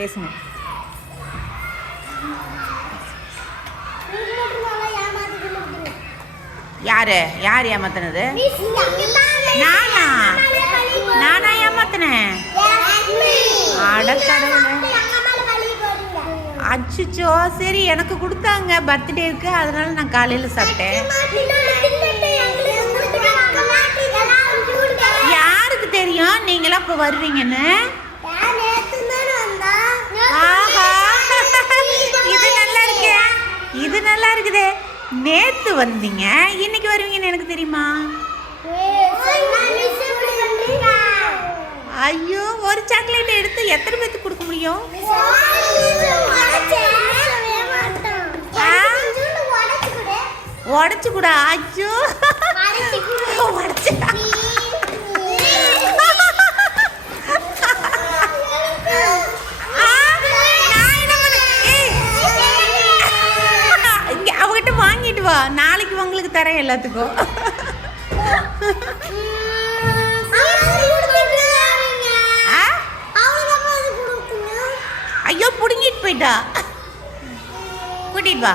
பேசுங்க. யாரு? யார் ஏமாத்தினது? நானா? நானா ஏமாத்தினேன்? அட அச்சுச்சோ சரி எனக்கு கொடுத்தாங்க. பர்த்டேவுக்கு அதனால நான் காலையில் சாப்பிட்டேன். யாருக்கு தெரியும்? நீங்களாம் இப்போ வருவீங்கன்னு ஆஹா இது நல்லா இருக்கே இது நல்லா இருக்குதே. நேத்து வந்தீங்க. இன்னைக்கு வருவீங்கன்னு எனக்கு தெரியுமா? ஐயோ ஒரு சாக்லேட் எடுத்து எத்தனை பேத்துக்கு கொடுக்க முடியும்? உடச்சு கூட. ஐயோ. வாங்கிட்டு வா. நாளைக்கு உங்களுக்கு தரேன் எல்லாத்துக்கும். ஆ? ஐயோ புடுங்கிட்டு போயிட்டா. கூட்டிட்டு வா